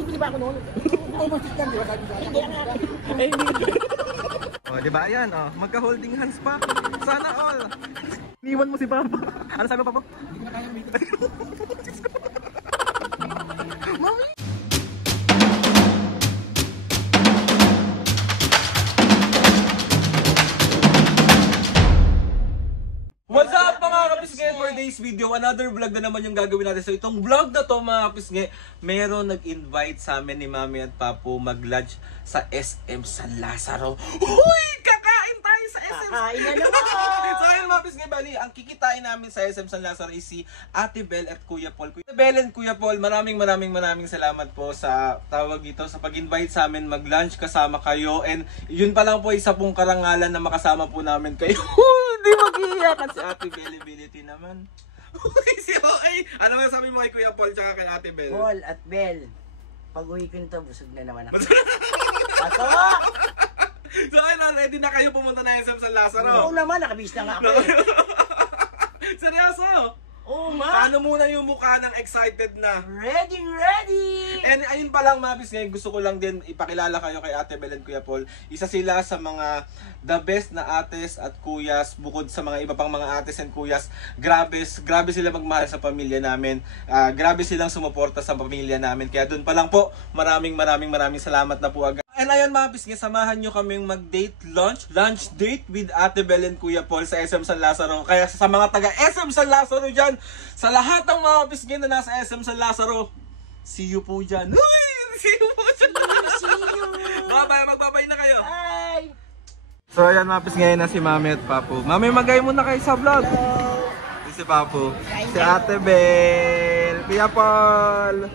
bibili ba ako noon? Oo, masik lang, di ba? Hindi nga. O, diba? Ayan, oh. Magka-holding hands pa. Sana all. Iniwan mo si Papa. Ano sabi mo, Papa? Hindi ko na kaya umitin. Mami! What's up mga kapisnge? For today's video, another vlog na naman yung gagawin natin. So itong vlog na to mga kapisnge, meron nag-invite sa amin ni Mami at Papo mag-lunch sa SM San Lazaro. Uy! Kakain tayo sa SM! Kakain na naman! So ayun mga kapisnge, bali, ang kikitain namin sa SM San Lazaro is si Ate Bel at Kuya Paul. Kuya Bel and Kuya Paul, maraming salamat po sa tawag dito, sa pag-invite sa amin mag-lunch kasama kayo. And yun pa lang po, isa pong karangalan na makasama po namin kayo. Hindi mag-iiyakan si Ate Belibility naman. Si OA, ano sabi mo kay Kuya Paul tsaka kay Ate Bel? Paul at Bel, pag uwi ko nito, busog na naman ako. Pato! So ayun, ready na kayo pumunta na SM San Lazaro? Oo naman, nakabis na nga ako. Seryoso? Oo nga. Paano muna yung mukha ng excited na? Ready, ready! And ayun pa lang mga bis, ngayon gusto ko lang din ipakilala kayo kay Ate Bel and Kuya Paul. Isa sila sa mga the best na ates at kuyas, bukod sa mga iba pang mga ates and kuyas. Grabe sila magmahal sa pamilya namin. Grabe silang sumuporta sa pamilya namin. Kaya doon pa lang po, maraming salamat na po agad. And ayun mga bis, samahan nyo kaming mag-date lunch date with Ate Bel and Kuya Paul sa SM San Lazaro. Kaya sa mga taga SM San Lazaro dyan, sa lahat ng mga bis na nasa SM San Lazaro, see you po dyan. Uy! See you po dyan. See you! Bye-bye, magbabay na kayo. Bye! So ayan mga bis, ngayon na si Mami at Papo. Mami, magay muna kayo sa vlog. Hello! Si Papo, si Ate Bel, Kuya Paul.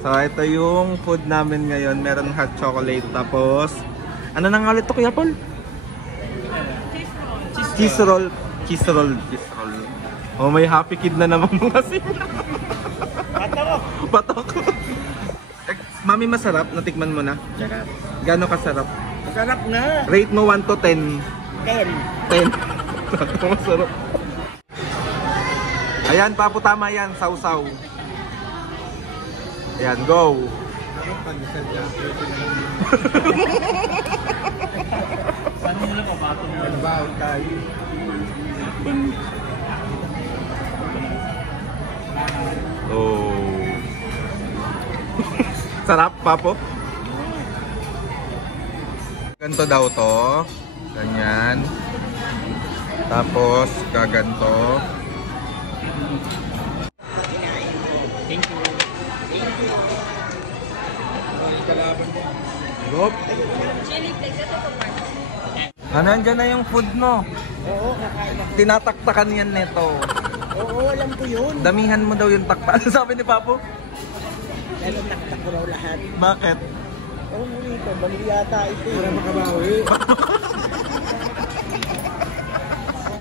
So ito yung food namin ngayon. Meron hot chocolate. Tapos, ano nang ulit to Kuya Paul? Cheese roll. Cheese roll. Oh, may happy kid na naman mga sila. Patok. Mami, masarap? Natikman mo na? Sarap. Gano'n kasarap? Sarap na. Rate mo 1 to 10. 10. 10. Masarap. Ayan, Papo, tama yan. Sausaw. Ayan, go. Paano nila pa bato mo? Nagbaw tayo. Oh. Sarap, Papo. Ganto daw to. Ganyan. Tapos, gaganto. Thank you. Gop. Nandyan na yung food mo. Oo, kakain ako. Tinataktakan yan neto. Oo, alam ko yun. Damihan mo daw yung takpa. Ano sabi ni Papo? Lalo nakita ko raw lahat. Bakit? Oo, ito. Bali yata ito. Para makabawi.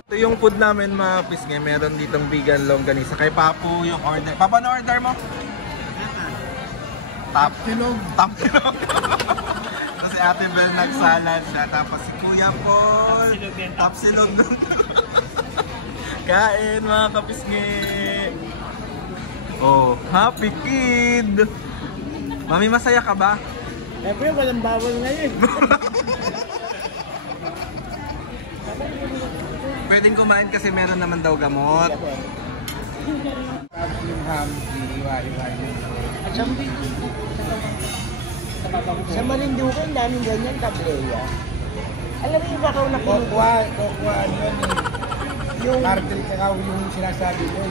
Ito yung food namin mga pisngi. Meron ditong vegan longganisa. Kay Papo yung order. Papa, ano order mo? Top tilog. Top tilog. Kasi Ate Bel nagsalad siya. Tapos si Kuya Paul. Top silog. Kain mga kapisngi. Oh, happy kid. Mami, masaya ka ba? Siyempre, walang bawal ngayon. Pwedeng kumain kasi meron naman daw gamot. Yung ham, iwa-iwa. At sa Marinduque, ang daming ganyan, tableya. Alam mo yung kakao na Kokwa, ano yun eh. yung Martel kakao yung sinasabi mo.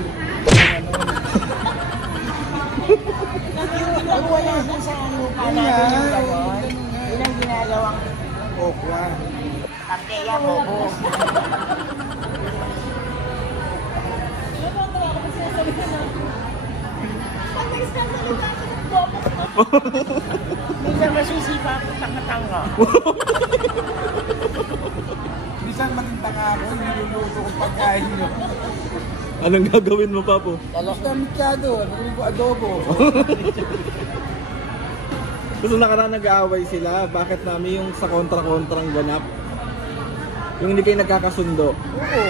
yung wala din sa lupa natin yung gano'n. Yun ang ginagawang Kokwa. tableya, bobo. Minsan masisipa ako tanga-tanga. Minsan matintanga ako, niluluto kong pagkain nyo. Anong gagawin mo, Papo? Basta mikyado, nagawin ko adobo. Gusto nakaraan nag-aaway sila. Bakit namin yung sa kontra-kontrang ganap? Yung hindi kayo nagkakasundo. Oo.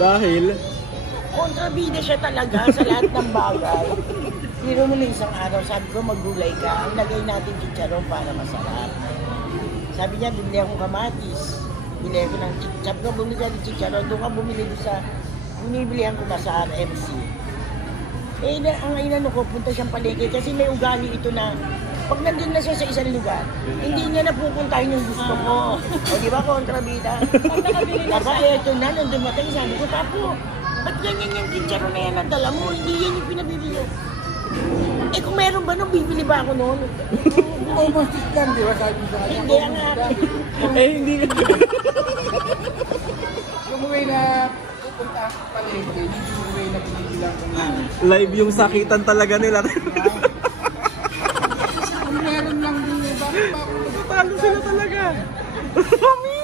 Dahil Kontrabida siya talaga sa lahat ng bagay. Pero muli isang araw, sabi ko maggulay ka. Ang lagay natin chicharon para masarap. Sabi niya, bibili akong kamatis. Bili ako ng chicharon. Sabi ko, bumili ka ng chicharon. Doon ka bumili doon sa, binibilihan ko ba sa RMC. Ang inano ko, punta siyang palengke kasi may ugali ito na pag nandun na siya sa isang lugar, hindi niya napupuntahin yung gusto ko. O di ba, kontrabida? Pag nakabili na siya. Eto na, nung dumating, sabi ko, Papo, ba't ganyan yung chicharon na yan ang dala mo? Hindi yan yung pinabili. Eh kung meron ba nung bibili ba ako noon? Almost lang, di ba? Sabi sa kanya. Hindi, ang akin. Hindi ka. Yung way na pupunta ako palengke, hindi yung way na pinigilan ko na. Live yung sakitan talaga nila. Kung meron lang din, bakit pa ako Talo sila talaga. Mami!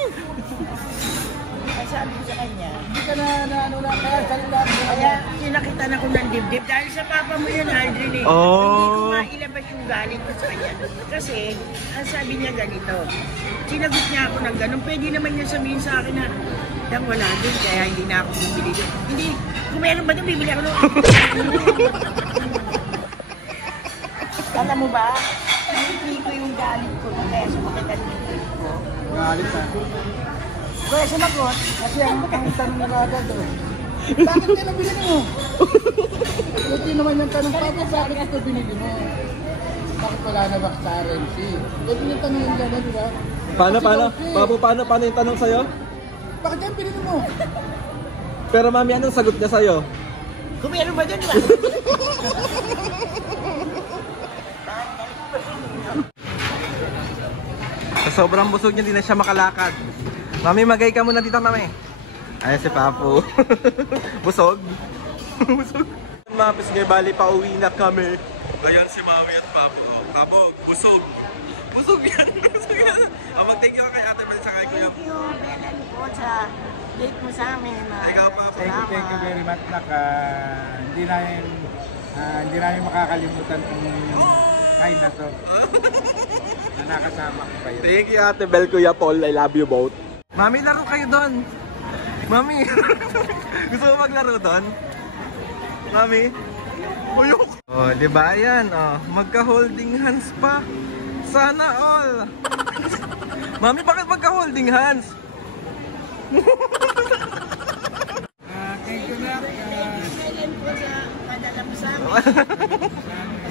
Sabi ko sa kanya, hindi ka na ano na, kaya salita ko. kaya sinakitan ako ng dibdib dahil sa papa mo yun, Aldrin eh. Oh. Hindi ko mailabas yung galit ko sa kanya. Kasi, ang sabi niya ganito, sinagot niya ako ng ganun. Pwede naman niya sabihin sa akin na, dang wala din, kaya hindi na ako bibili doon. Hindi, kung meron ba doon, bibili ako doon. Alam mo ba, hindi ko yung galit ko na kaya sumakit ang dibdib ko. Galit ha. Kaya sumagot, Kasi ang tanong na agad eh. Bakit ka nabili mo? Hindi naman yung tanong, Papa, bakit ito binili mo? Bakit wala na ba sa RMC? Pwede yung tanong yung gano'n, di ba? Paano? Kasi Papo, paano yung tanong sa'yo? bakit yan binili mo? Pero mami, anong sagot niya sa'yo? kung meron ba doon, di ba? Sa sobrang busog niya, hindi na siya makalakad. Mami, magay ka muna dito, mami. Ayan si Papo. Busog. Busog. Mapis ngayon, bali, pauwi na kami. Ayan si Mami at Papo. Papo, busog. Busog yan. Busog yan. Mag-thank you kay Ate Bel sa kay Kuya. Thank you, Belen, po sa date mo sa amin. Ikaw, Papo. Thank you very much, Nak. Hindi namin makakalimutan kung kain na to. Na nakasama ko kayo. Thank you, Ate Bel, Kuya Paul. I love you both. Mami, laro kayo doon. Mami, gusto mo maglaro doon? Mami? Uyok. Oh, di ba yan? Oh, magka-holding hands pa. Sana all. Mami, bakit magka-holding hands? Thank you, Nak. Belen po sa padala mo sa amin.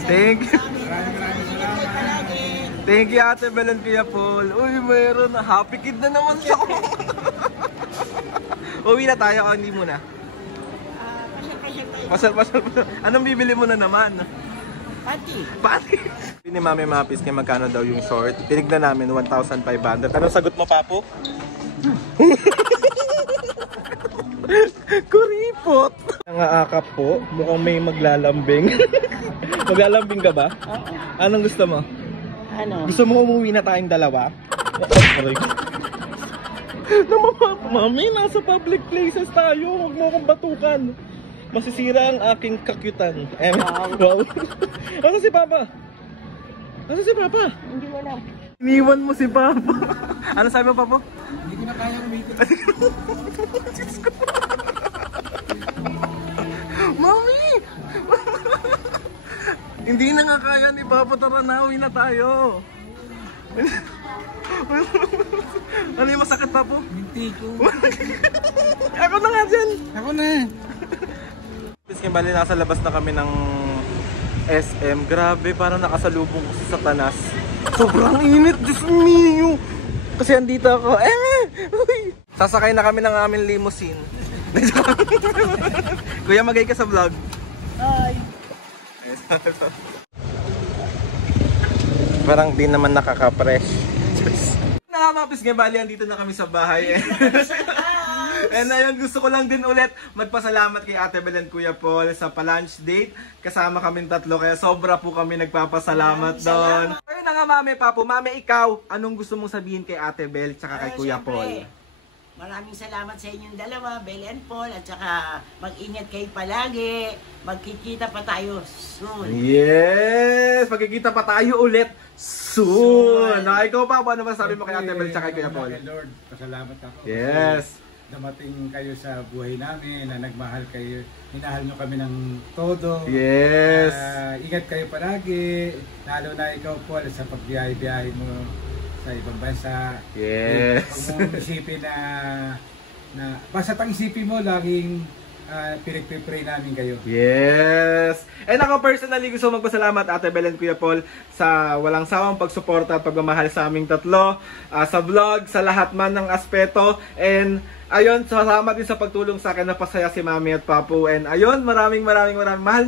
Thank you. Maraming salamat. Palagi. Thank you, Ate Bel and Kuya Paul. Uy, mayroon na. Happy kid na naman siya. Uwi na tayo, hindi muna. Pasyal-pasyal tayo. Pasal. Anong bibili mo na naman? Pati. Pati! Ni Mami Mapis kay magkano daw yung short. Tinignan namin, 1,500. Anong sagot mo, Papo? Kuripot! Nangaakap po, mukhang may maglalambing. Maglalambing ka ba? Oo. Anong gusto mo? Ano? Gusto mo umuwi na tayong dalawa? Mami, nasa public places tayo. Huwag mo akong batukan. Masisira ang aking kakyutan. Wow. Asa si Papa? Asa si Papa? Hindi ko alam. Iniwan mo si Papa. Ano sabi mo, Papa? Hindi ko na kaya umikot. Mami! Hindi na nga kaya ni Papa. Tara na, uwi na tayo. Ano yung masakit, Papo? Minti ko. Ako na nga dyan. Ako na. Bali, nasa labas na kami ng SM. Grabe, parang nakasalubong ko sa Satanas. Sobrang init, Diyos mio. Kasi andito ako. Uy. Sasakay na kami ng aming limousine. Kuya, magay ka sa vlog. Ay. Parang di naman nakaka-fresh. Nakamapis nga, bali, andito na kami sa bahay. And ayun, gusto ko lang din ulit magpasalamat kay Ate Bel and Kuya Paul sa pa-lunch date. Kasama kaming tatlo, kaya sobra po kami nagpapasalamat doon. Ayun na nga, Mami, Papo. Mami, ikaw, anong gusto mong sabihin kay Ate Bel at kay Kuya Paul? Maraming salamat sa inyong dalawa, Bel and Paul, at saka mag-ingat kayo palagi. Magkikita pa tayo soon. Yes! Magkikita pa tayo ulit soon! Ikaw pa, ano masabi mo kay Ate Bel at kay Kuya Paul? Lord, pasalamat ako. Yes! dumating kayo sa buhay namin, na nagmahal kayo, minahal nyo kami ng todo. Yes. Ingat kayo palagi, lalo na ikaw Paul sa pagbiyahe-biyahe mo sa ibang bansa. Yes. Huwag mong isipin na basta pang-isipin mo, laging pinagpipray namin kayo. Yes! And ako personally gusto magpasalamat Ate Belen, Kuya Paul sa walang sawang pagsuporta at pagmamahal sa aming tatlo, sa vlog, sa lahat man ng aspeto. And ayun, salamat din sa pagtulong sa akin, napasaya si Mami at Papu. And ayun, maraming mahal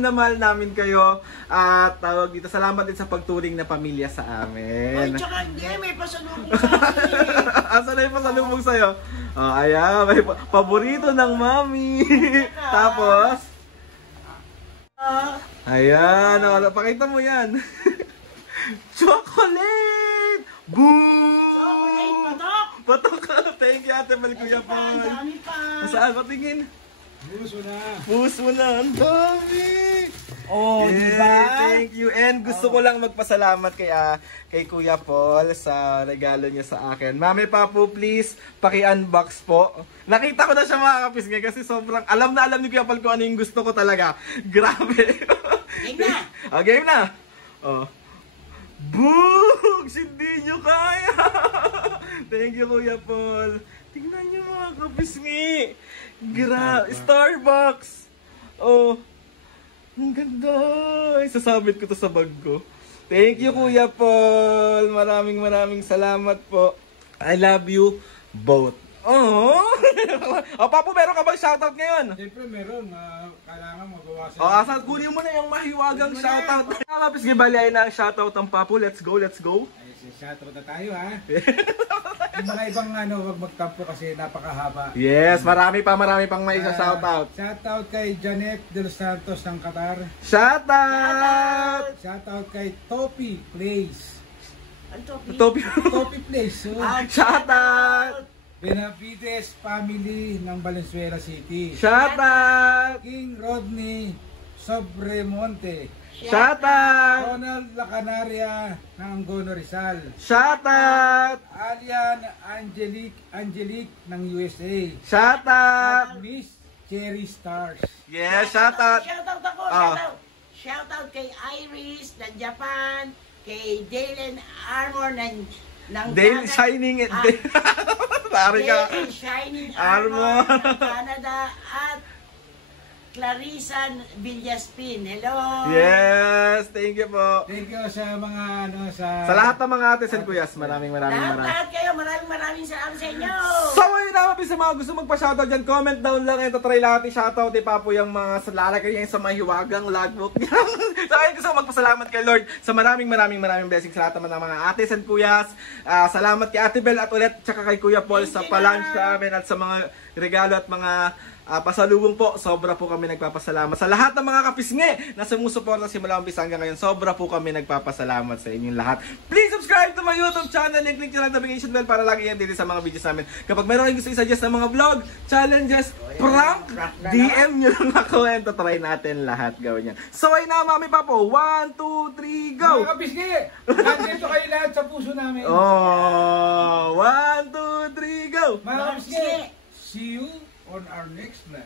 na mahal namin kayo. At tawag dito, salamat din sa pagturing na pamilya sa Ay, amin. tsaka hindi, may pasalubong sa akin. Asa na yung pasalubong sa'yo? Oh, ayan, may paborito ng Mami. Tapos, ayan, pakita mo yan. Chocolate! Boom! Chocolate, patok! Patok ka! Thank you, Ate Bel, Kuya Ang Paul. dami pa. Saan? Patingin. Puso na. Puso na. Ang dami! Oh, Yes, di ba? Thank you. And gusto ko lang magpasalamat kay Kuya Paul sa regalo niya sa akin. Mami Papu, please, paki-unbox po. Nakita ko na siya mga kapisngay kasi sobrang alam na alam ni Kuya Paul kung ano yung gusto ko talaga. Grabe. Game na. Oh, game na. Oh. Boogs! Hindi nyo kaya! Thank you, Kuya Paul. Tingnan nyo mga kapisngi. Starbucks. Oh. Ang ganda. Isasabit ko to sa bag ko. Thank you, Kuya Paul. Maraming salamat po. I love you both. Oh. Oh, Papu, meron ka bang shoutout ngayon? Siyempre meron, kailangan magawa Oh, asa kunin mo na yung mahiwagang shoutout. Kapis gibali ay na ang shoutout ng Papu. Let's go. Ay, shoutout na tayo ha. Yung mga ibang wag magtampo kasi napakahaba. Yes, marami pang may shoutout. Shoutout kay Janet De Los Santos ng Qatar. Shoutout! Shoutout kay Topi Place. Ang topi. Topi. Topi Place. So, Shoutout! Benavides Family ng Valenzuela City. Shoutout! King Rodney Sobremonte. Shoutout! Ronald Lacanaria ng Angono Rizal. Shoutout! Alian Angelique ng USA. Shoutout! At Miss Cherry Stars. Yes, shoutout! Shoutout ako, Ah. shoutout kay Iris ng Japan, kay Dalen Armor ng Dale Canada. Shining it. Ah. Pare ka. Dale Shining Armor. Armor ng Canada at Clarissa Villaspin. Hello. Yes, thank you po. Thank you sa mga Sa lahat ng mga ates and kuyas, maraming. Lahat kayo, maraming salamat sa inyo. So ayun na, sa mga gusto magpa-shoutout dyan, comment down lang and try lahat i-shoutout ni Papo yung mga lalagay niya sa mahiwagang logbook niya. So ayun, gusto ko magpasalamat kay Lord sa maraming blessings sa lahat naman ng mga ates and kuyas. Salamat kay Ate Bel at ulit tsaka kay Kuya Paul sa palunch sa amin at sa mga regalo at mga pasalubong po. Sobra po kami nagpapasalamat sa lahat ng mga kapisngi na sumusuporta simula umpisa hanggang ngayon. Sobra po kami nagpapasalamat sa inyong lahat. Please subscribe to my YouTube channel and click nyo lang notification bell para lagi yan dito sa mga videos namin. Kapag meron kayong gusto i-suggest ng mga vlog, challenges, prank, DM nyo lang ako and try natin lahat gawin yan. So ayun na, Mami Papo, 1, 2, 3, go! Mga kapisngi, nandito kayo lahat sa puso namin. Oh, 1, 2, 3, go! Mga kapisngi, see you on our next live.